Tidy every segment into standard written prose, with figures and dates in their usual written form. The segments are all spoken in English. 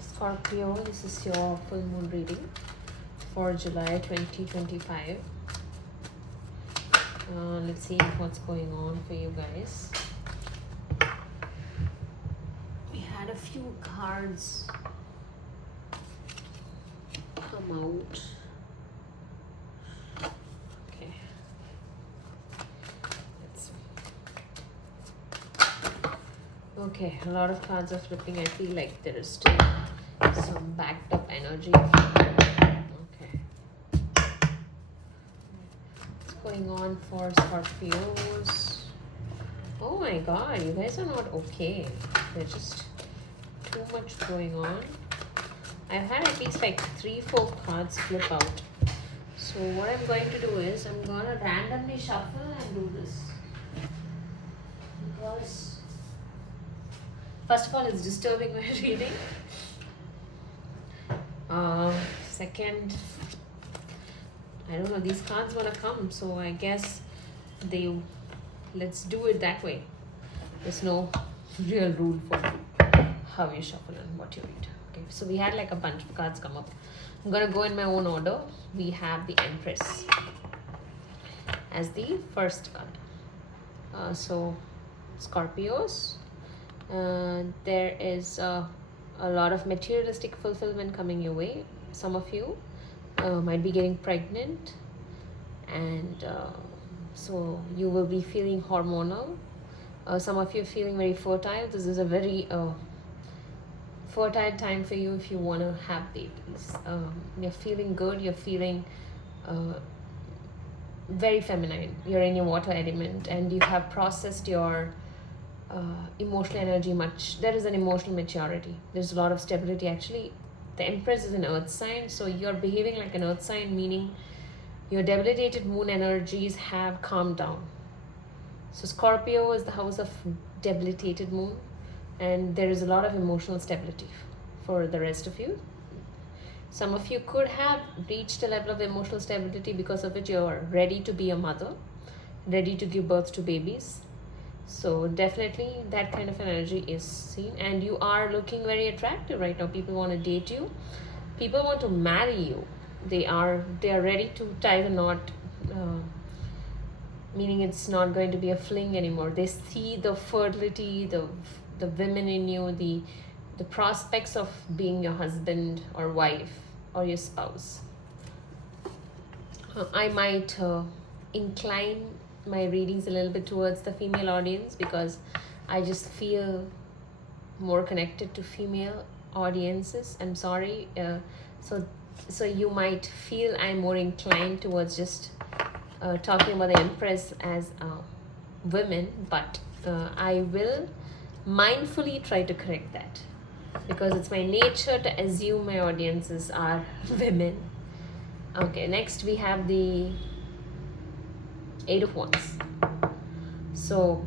Scorpio, this is your full moon reading for July 2025. Let's see what's going on for you guys. We had a few cards come out. Okay. Okay, a lot of cards are flipping. I feel like there is still some backed up energy. Okay. What's going on for Scorpios? Oh my god, you guys are not okay. There's just too much going on. I've had at least like 3-4 cards flip out. So what I'm going to do is I'm gonna randomly shuffle and do this. Because first of all, it's disturbing my reading. Second, I don't know, these cards want to come, so I guess let's do it that way. There's no real rule for how you shuffle and what you read. Okay, so we had like a bunch of cards come up. I'm gonna go in my own order. We have the Empress as the first card. So Scorpios. There is a lot of materialistic fulfillment coming your way. Some of you might be getting pregnant, and so you will be feeling hormonal. Some of you are feeling very fertile. This is a very fertile time for you if you want to have babies. You're feeling good. You're feeling very feminine. You're in your water element, and you have processed your emotional energy much. There is an emotional maturity. There's a lot of stability. Actually, the Empress is an earth sign, so you're behaving like an earth sign, meaning your debilitated moon energies have calmed down. So Scorpio is the house of debilitated moon, and there is a lot of emotional stability for the rest of you. Some of you could have reached a level of emotional stability because of it you're ready to be a mother, ready to give birth to babies. So definitely that kind of energy is seen, and you are looking very attractive right now. People want to date you, people want to marry you. They are ready to tie the knot, meaning it's not going to be a fling anymore. They see the fertility, the women in you, the prospects of being your husband or wife or your spouse. I might incline my readings a little bit towards the female audience because I just feel more connected to female audiences. I'm sorry. So you might feel I'm more inclined towards just talking about the Empress as women, but I will mindfully try to correct that because it's my nature to assume my audiences are women. Okay, next we have the Eight of Wands. So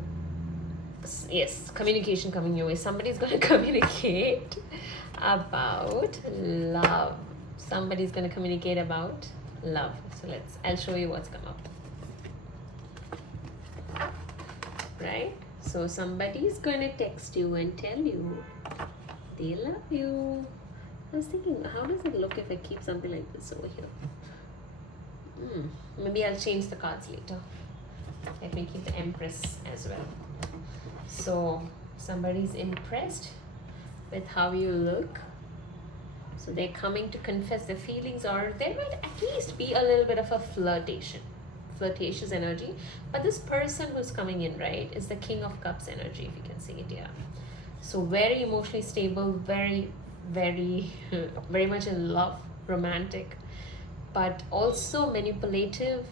yes, communication coming your way. Somebody's going to communicate about love. Somebody's going to communicate about love. So I'll show you what's come up. Right? So somebody's going to text you and tell you they love you. I was thinking, how does it look if I keep something like this over here? Maybe I'll change the cards later. Let me keep the Empress as well. So somebody's impressed with how you look. So they're coming to confess their feelings, or there might at least be a little bit of a flirtatious energy. But this person who's coming in, right, is the King of Cups energy, if you can see it here. So very emotionally stable, very, very, very much in love, romantic, but also manipulative,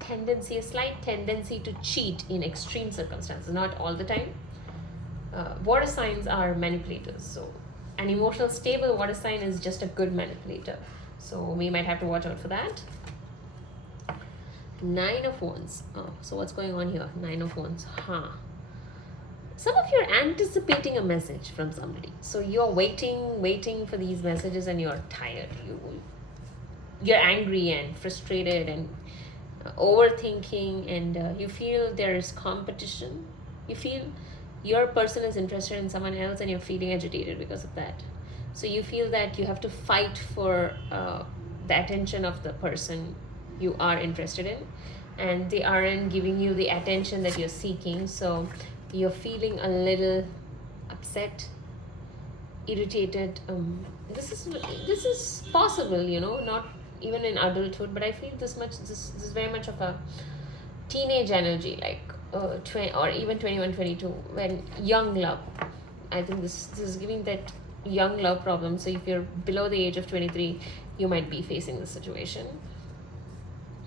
tendency, a slight tendency to cheat in extreme circumstances, not all the time. Water signs are manipulators, so an emotional stable water sign is just a good manipulator, so we might have to watch out for that. Nine of Wands. So what's going on here? Nine of Wands. Some of you are anticipating a message from somebody, so you're waiting for these messages, and you're tired. You're angry and frustrated and overthinking, and you feel there is competition. You feel your person is interested in someone else, and you're feeling agitated because of that. So you feel that you have to fight for the attention of the person you are interested in, and they aren't giving you the attention that you're seeking. So you're feeling a little upset, irritated. This is possible, not even in adulthood, but I feel this is very much of a teenage energy, like 20 or even 21, 22, when young love. I think this is giving that young love problem. So if you're below the age of 23, you might be facing this situation.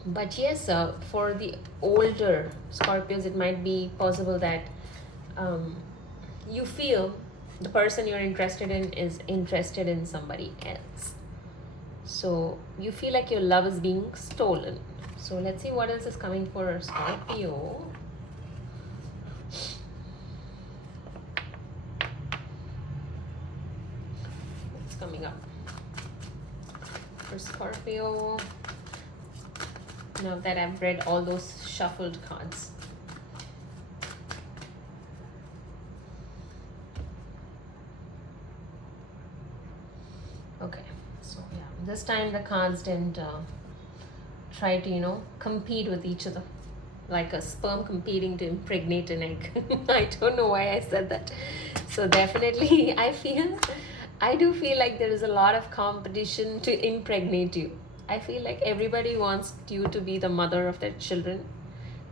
But yes, for the older Scorpios, it might be possible that um, you feel the person you're interested in is interested in somebody else. So you feel like your love is being stolen. So let's see what else is coming for Scorpio. What's coming up for Scorpio? Now that I've read all those shuffled cards. Okay, so yeah, this time the cards didn't try to, compete with each other like a sperm competing to impregnate an egg. I don't know why I said that. So definitely, I do feel like there is a lot of competition to impregnate you. I feel like everybody wants you to be the mother of their children,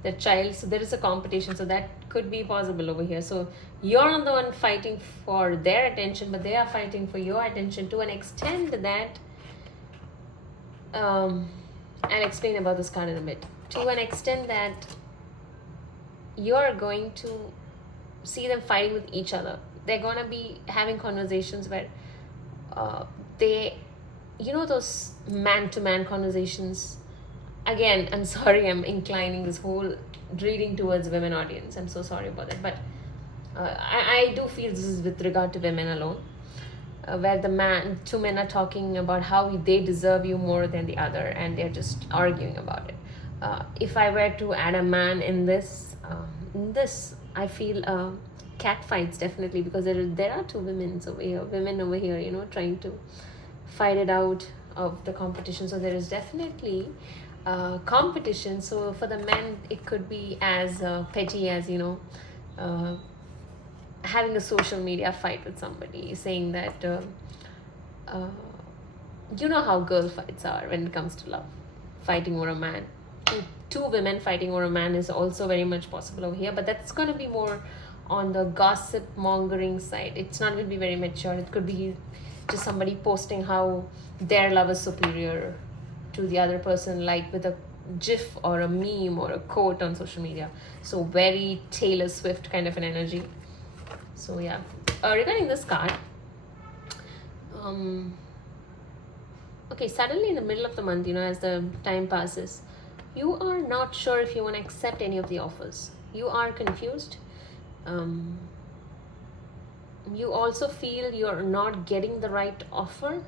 their child. So there is a competition. So that could be possible over here. So you're not the one fighting for their attention, but they are fighting for your attention to an extent that I'll explain about this card in a bit. To an extent that you're going to see them fighting with each other. They're going to be having conversations where they, those man-to-man conversations. Again, I'm sorry, I'm inclining this whole reading towards women audience. I'm so sorry about that. But I do feel this is with regard to women alone. Where two men are talking about how they deserve you more than the other, and they're just arguing about it. If I were to add a man in this, I feel cat fights definitely, because there are two women over here, trying to fight it out of the competition. So there is definitely competition. So for the men, it could be as petty as having a social media fight with somebody, saying that you know how girl fights are when it comes to love, fighting over a man. Two women fighting over a man is also very much possible over here, but that's going to be more on the gossip mongering side. It's not going to be very mature. It could be just somebody posting how their love is superior to the other person, like with a gif or a meme or a quote on social media. So very Taylor Swift kind of an energy. So yeah, regarding this card, okay, suddenly in the middle of the month, as the time passes, you are not sure if you want to accept any of the offers. You are confused. You also feel you're not getting the right offer.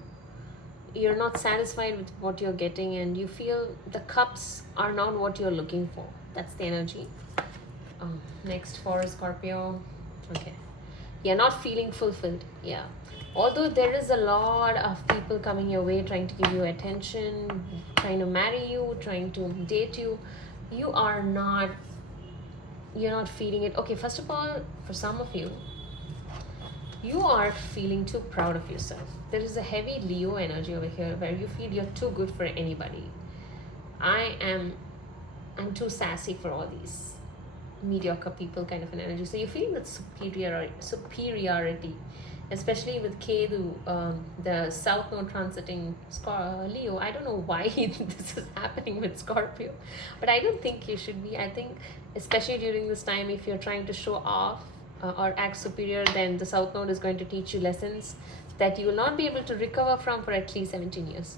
You're not satisfied with what you're getting, and you feel the cups are not what you're looking for. That's the energy. Next for Scorpio. Okay. You're not feeling fulfilled. Yeah. Although there is a lot of people coming your way, trying to give you attention, trying to marry you, trying to date you, you're not feeling it. Okay, first of all, for some of you, you are feeling too proud of yourself. There is a heavy Leo energy over here where you feel you're too good for anybody. I'm too sassy for all these mediocre people kind of an energy. So you're feeling that superiority, especially with Ketu, the South Node transiting Leo. I don't know why this is happening with Scorpio, but I don't think you should be. I think especially during this time, if you're trying to show off or act superior, then the South Node is going to teach you lessons that you will not be able to recover from for at least 17 years.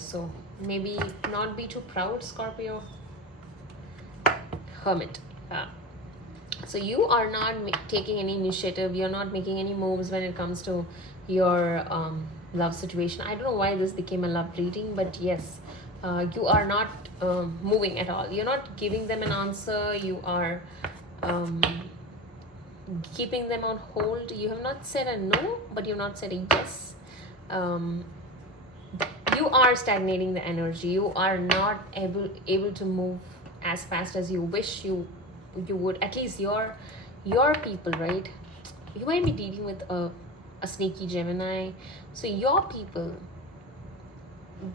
So maybe not be too proud, Scorpio. Hermit. So you are not taking any initiative. You're not making any moves when it comes to your love situation. I don't know why this became a love reading, but yes, you are not moving at all. You're not giving them an answer. You are keeping them on hold. You have not said a no, but you're not said a yes. um, you are stagnating the energy. You are not able to move as fast as you wish you would. At least your people, right? You might be dealing with a sneaky Gemini. So your people,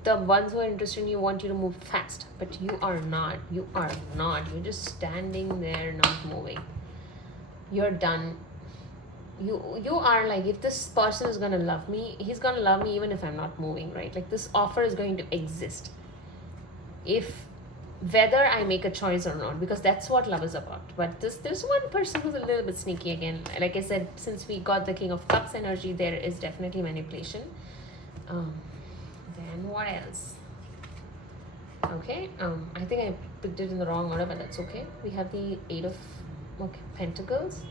the ones who are interested in you, want you to move fast, but you are not. You're just standing there, not moving. You're done. You are like, if this person is gonna love me, he's gonna love me even if I'm not moving, right? Like, this offer is going to exist if whether I make a choice or not, because that's what love is about. But there's one person who's a little bit sneaky again. Like I said, since we got the King of Cups energy, there is definitely manipulation. Then what else? Okay, I think I picked it in the wrong order, but that's okay. We have the Eight of Pentacles,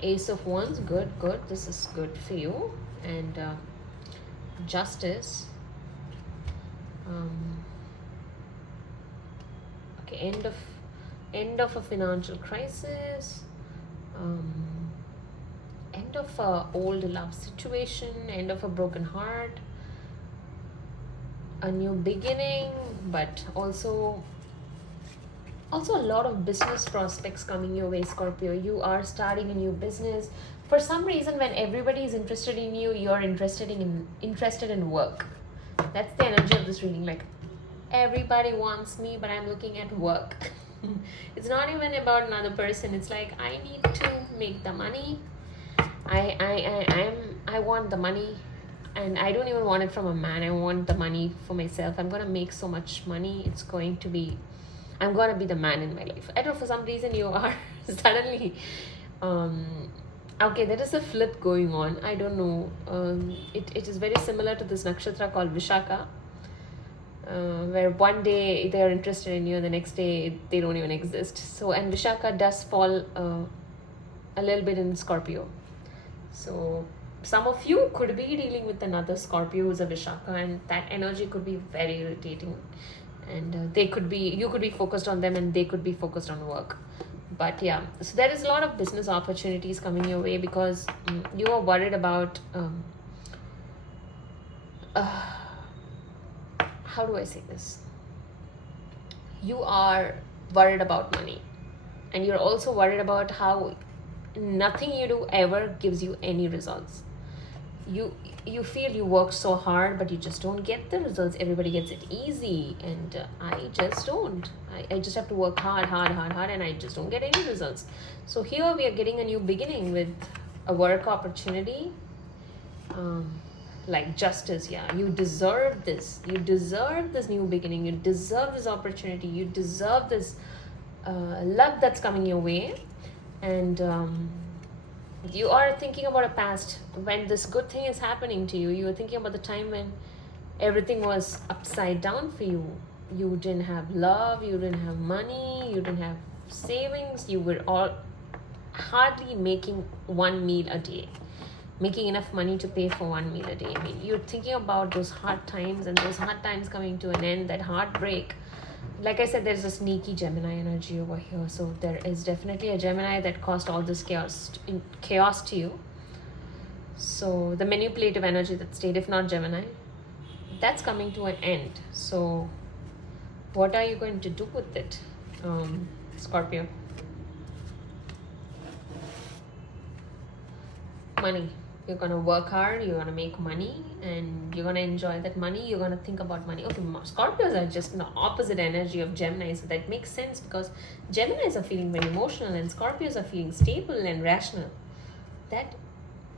Ace of Wands. Good. This is good for you. And Justice. Okay, end of a financial crisis. End of a old love situation. End of a broken heart. A new beginning, but also a lot of business prospects coming your way, Scorpio. You are starting a new business. For some reason, when everybody is interested in you, you're interested in work. That's the energy of this reading. Like, everybody wants me, but I'm looking at work. It's not even about another person. It's like, I need to make the money. I want the money. And I don't even want it from a man. I want the money for myself. I'm going to make so much money. I'm going to be the man in my life. I don't know, for some reason you are suddenly... okay, there is a flip going on. I don't know. It is very similar to this nakshatra called Vishaka. Where one day they are interested in you and the next day they don't even exist. So, and Vishaka does fall a little bit in Scorpio. So... some of you could be dealing with another Scorpio who's a Vishaka, and that energy could be very irritating. And you could be focused on them and they could be focused on work. But yeah, so there is a lot of business opportunities coming your way because you are worried about, how do I say this? You are worried about money, and you're also worried about how nothing you do ever gives you any results. You feel you work so hard, but you just don't get the results. Everybody gets it easy, and I just don't. I just have to work hard, and I just don't get any results. So here we are getting a new beginning with a work opportunity. Like Justice, yeah. You deserve this. You deserve this new beginning. You deserve this opportunity. You deserve this luck that's coming your way. And you are thinking about a past when this good thing is happening to you. You are thinking about the time when everything was upside down for you. You didn't have love, you didn't have money, you didn't have savings. You were all hardly making one meal a day, making enough money to pay for one meal a day. I mean, you're thinking about those hard times, and those hard times coming to an end, that heartbreak. Like I said, there's a sneaky Gemini energy over here. So there is definitely a Gemini that caused all this chaos to you. So the manipulative energy that stayed, if not Gemini, that's coming to an end. So what are you going to do with it, Scorpio? Money. You're going to work hard, you're going to make money, and you're going to enjoy that money. You're going to think about money. Okay, Scorpios are just the opposite energy of Gemini, so that makes sense because Geminis are feeling very emotional and Scorpios are feeling stable and rational. That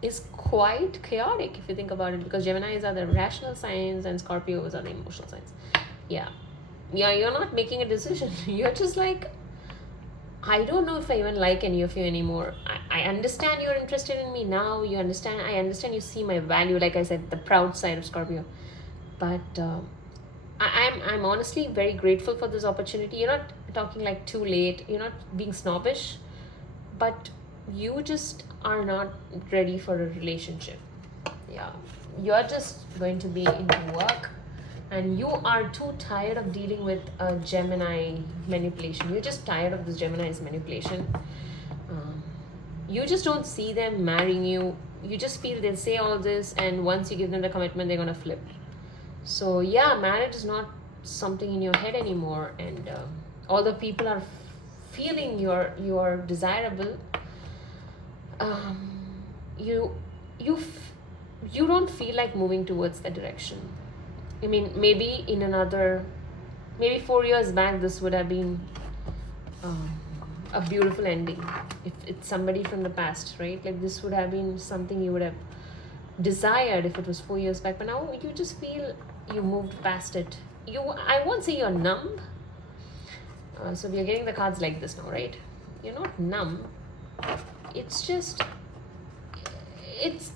is quite chaotic if you think about it, because Geminis are the rational signs and Scorpios are the emotional signs. Yeah, you're not making a decision. You're just like, I don't know if I even like any of you anymore. I understand you're interested in me now. I understand you see my value. Like I said, the proud side of Scorpio. But I'm honestly very grateful for this opportunity. You're not talking like too late. You're not being snobbish. But you just are not ready for a relationship. Yeah. You're just going to be into work. And you are too tired of dealing with a Gemini manipulation. You're just tired of this Gemini's manipulation. you just don't see them marrying you. You just feel they'll say all this, and once you give them the commitment, they're gonna flip. So yeah, marriage is not something in your head anymore, and although people are feeling you're desirable, um, you you f- you don't feel like moving towards that direction. I mean, maybe 4 years back, this would have been um, a beautiful ending. If it's somebody from the past, right? Like this would have been something you would have desired if it was 4 years back. But now you just feel you moved past it. I won't say you're numb. So we are getting the cards like this now, right? You're not numb. It's just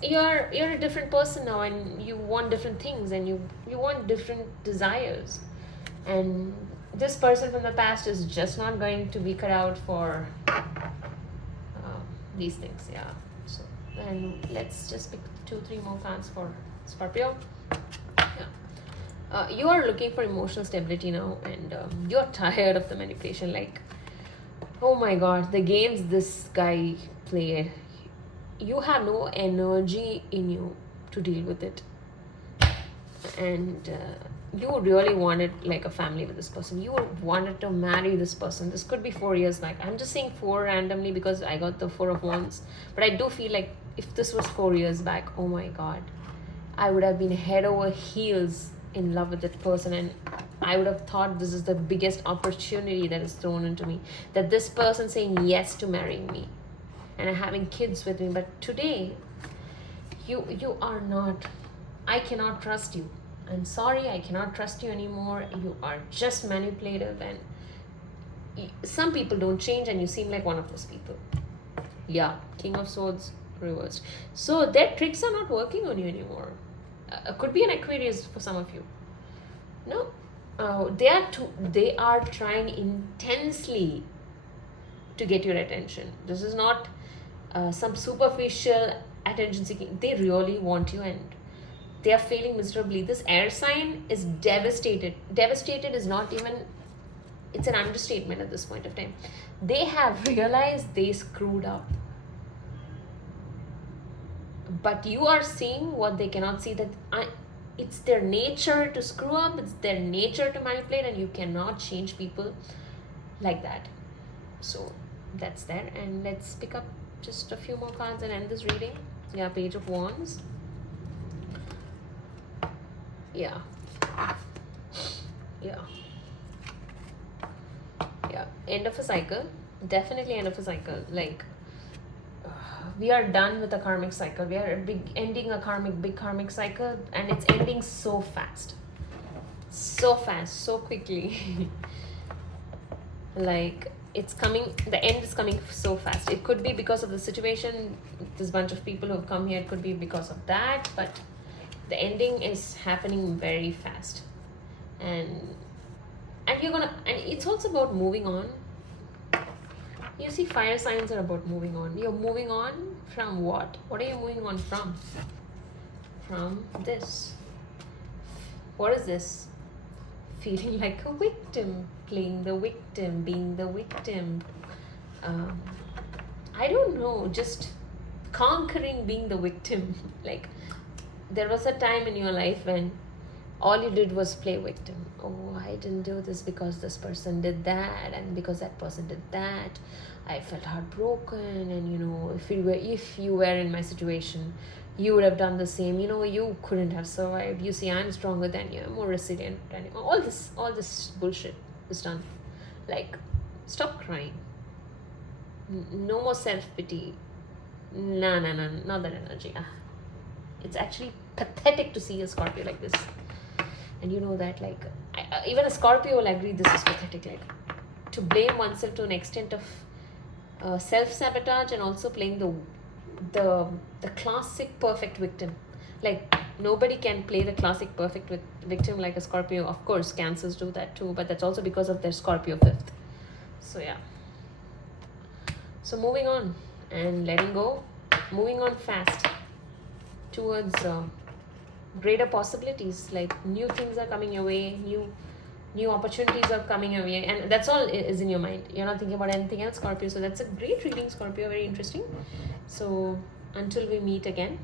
you're a different person now, and you want different things, and you want different desires, and this person from the past is just not going to be cut out for these things. Yeah. So then let's just pick 2-3 more cards for Scorpio. Yeah. You are looking for emotional stability now, and you're tired of the manipulation. Like, oh my god, the games this guy played, you have no energy in you to deal with it. And you really wanted like a family with this person. You wanted to marry this person. This could be 4 years back. I'm just saying 4 randomly because I got the 4 of Wands. But I do feel like if this was 4 years back, oh my god, I would have been head over heels in love with that person, and I would have thought this is the biggest opportunity that is thrown into me, that this person saying yes to marrying me and having kids with me. But today you are not. I cannot trust you. I'm sorry, I cannot trust you anymore. You are just manipulative, and some people don't change, and you seem like one of those people. Yeah, King of Swords reversed. So their tricks are not working on you anymore. Could be an Aquarius for some of you. No, they are trying intensely to get your attention. This is not some superficial attention seeking. They really want you, and they are failing miserably. This air sign is devastated. Devastated is not even, it's an understatement at this point of time. They have realized they screwed up. But you are seeing what they cannot see, that it's their nature to screw up, it's their nature to manipulate, and you cannot change people like that. So that's there. And let's pick up just a few more cards and end this reading. Yeah, Page of Wands. Yeah. End of a cycle. Definitely end of a cycle. Like, we are done with a karmic cycle. We are ending a big karmic cycle, and it's ending so fast, so quickly. Like, it's coming, the end is coming so fast. It could be because of the situation, this bunch of people who have come here, it could be because of that, but the ending is happening very fast. And it's also about moving on. You see, fire signs are about moving on. You're moving on from what? What are you moving on from? From this. What is this? Feeling like a victim, playing the victim, being the victim. I don't know, just conquering being the victim. Like, there was a time in your life when all you did was play victim. Oh, I didn't do this because this person did that, and because that person did that, I felt heartbroken. And if you were in my situation, you would have done the same. You couldn't have survived. You see, I'm stronger than you. I'm more resilient than you. All this bullshit is done. Like, stop crying. No more self-pity. No, not that energy. It's actually pathetic to see a Scorpio like this. And you know that, like, even a Scorpio will agree this is pathetic. Like, to blame oneself to an extent of self-sabotage, and also playing the classic perfect victim. Like, nobody can play the classic perfect victim like a Scorpio. Of course, Cancers do that too, but that's also because of their Scorpio 5th. So yeah. So moving on and letting go. Moving on fast towards greater possibilities. Like, new things are coming your way, new opportunities are coming your way, and that's all is in your mind. You're not thinking about anything else, Scorpio. So that's a great reading, Scorpio. Very interesting. So until we meet again,